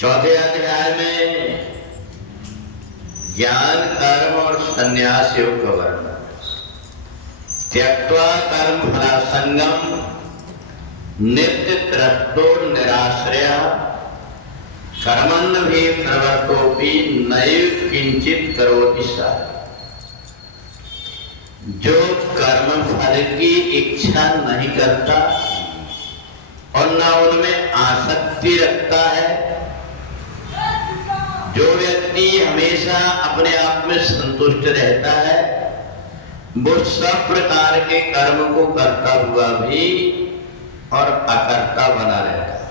चौथे अध्याय में ज्ञान कर्म और संन्यास योग का वर्णन। त्यक्त्वा कर्म फलासंगम नित्य तृप्तो निराश्रय कर्मण्य भी प्रवर्तोपि नैव किंचित करोति सा। जो कर्म फल की इच्छा नहीं करता और न उनमें आसक्ति रखता है, जो व्यक्ति हमेशा अपने आप में संतुष्ट रहता है, वो सब प्रकार के कर्म को करता हुआ भी और अकर्ता बना रहता है।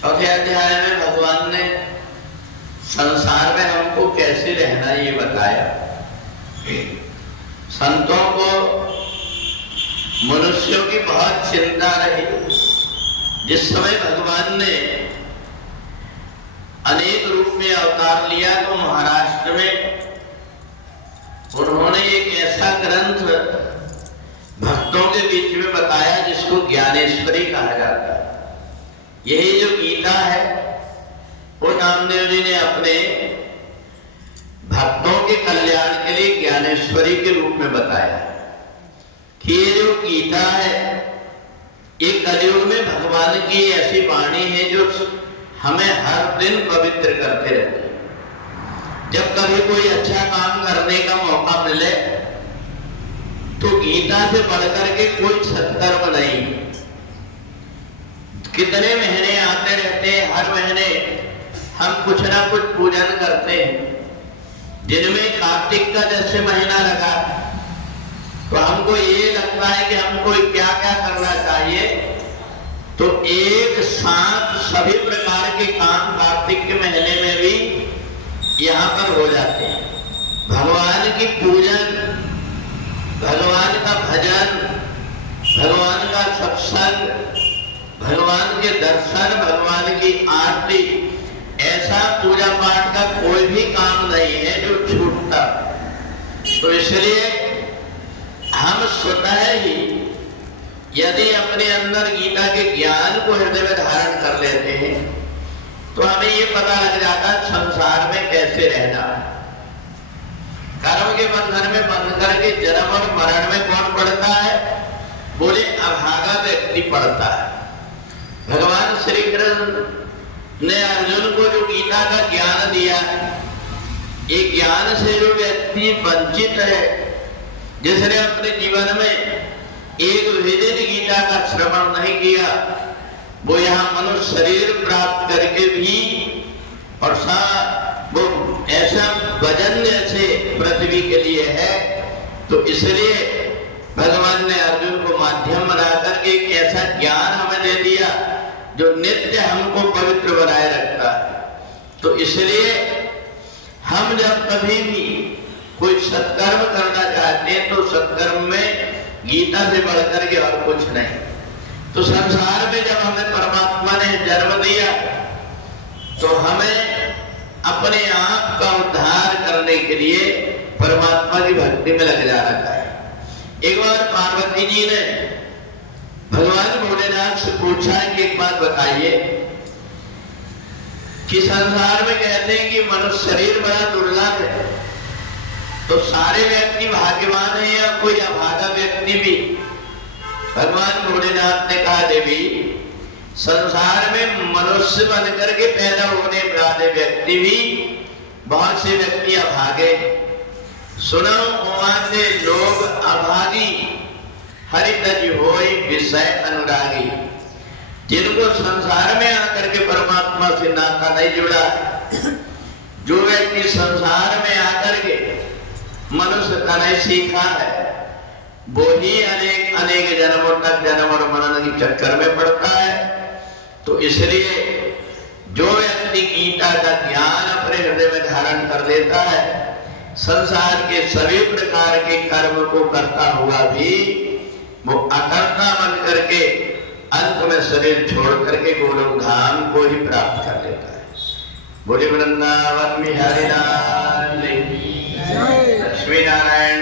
चौथे अध्याय में भगवान ने संसार में हमको कैसे रहना ये बताया। संतों को मनुष्यों की बहुत चिंता रही। जिस समय भगवान ने अनेक रूप में अवतार लिया तो महाराष्ट्र में उन्होंने एक ऐसा ग्रंथ भक्तों के बीच में बताया जिसको ज्ञानेश्वरी कहा जाता है। यही जो गीता है वो नामदेव जी ने अपने भक्तों के कल्याण के लिए ज्ञानेश्वरी के रूप में बताया कि ये जो गीता है ये कलयुग में भगवान की ऐसी वाणी है जो हमें हर दिन पवित्र करते रहते हैं। जब कभी कोई अच्छा काम करने का मौका मिले तो गीता से बढ़कर के कोई सत्कर्म नहीं। कितने महीने आते रहते हैं, हर महीने हम कुछ ना कुछ पूजन करते हैं। जिनमें कार्तिक का जैसे महीना लगा तो हमको ये लगता है कि हमको क्या क्या करना चाहिए, तो एक साथ सभी प्रकार के काम कार्तिक के महीने में भी यहाँ पर हो जाते हैं। भगवान की पूजन, भगवान का भजन, भगवान का सत्संग, भगवान के दर्शन, भगवान की आरती, ऐसा पूजा पाठ का कोई भी काम नहीं है जो छूटता। तो इसलिए हम स्वतः ही यदि अपने अंदर गीता के ज्ञान को हृदय में धारण कर लेते हैं तो हमें ये पता लग जाता है संसार में कैसे रहना। कर्म के बंधन में बंध करके जन्म और मरण में कौन पड़ता है? बोले अभागा व्यक्ति पड़ता है। भगवान श्री कृष्ण ने अर्जुन को जो गीता का ज्ञान दिया, ये ज्ञान से जो व्यक्ति वंचित है, जिसने अपने जीवन में एक भी दिन गीता का श्रवण नहीं किया, वो यहाँ मनुष्य शरीर प्राप्त करके भी और वो ऐसा वजन जैसे पृथ्वी के लिए है। तो इसलिए भगवान ने अर्जुन को माध्यम बना करके एक ऐसा ज्ञान हमें दे दिया जो नित्य हमको पवित्र बनाए रखता है। तो इसलिए हम जब कभी भी कोई सत्कर्म करना चाहते हैं तो सत्कर्म में गीता से बढ़कर के और कुछ नहीं। तो संसार में जब हमें परमात्मा ने जन्म दिया तो हमें अपने आप का उद्धार करने के लिए परमात्मा की भक्ति में लग जाना चाहिए। एक बार पार्वती जी ने भगवान भोलेनाथ से पूछा कि एक बात बताइए कि संसार में कहते हैं कि मनुष्य शरीर बड़ा दुर्लभ है, तो सारे व्यक्ति भाग्यवान है या कोई अभागा व्यक्ति भी? भगवान भोलेनाथ ने कहा, देवी संसार में मनुष्य बनकर के पैदा होने वाले व्यक्ति भी बहुत से व्यक्ति अभागे। सुनो वहां से लोग अभागी हरितज होई विषय अनुरागी। जिनको संसार में आकर के परमात्मा से नाता नहीं जुड़ा, जो व्यक्ति संसार में आकर के मनुष्य का नहीं सीखा है, वो ही अनेक अनेक जन्मों तक जन्म और मरण के चक्कर में पड़ता है। तो इसलिए जो व्यक्ति गीता का ज्ञान अपने हृदय में धारण कर लेता है, संसार के सभी प्रकार के कर्म को करता हुआ भी वो अकर्ता बन करके अंत में शरीर छोड़ करके गोलोक धाम को ही प्राप्त कर लेता है। बोले वृंदावन बिहारी लाल की जय। लक्ष्मी नारायण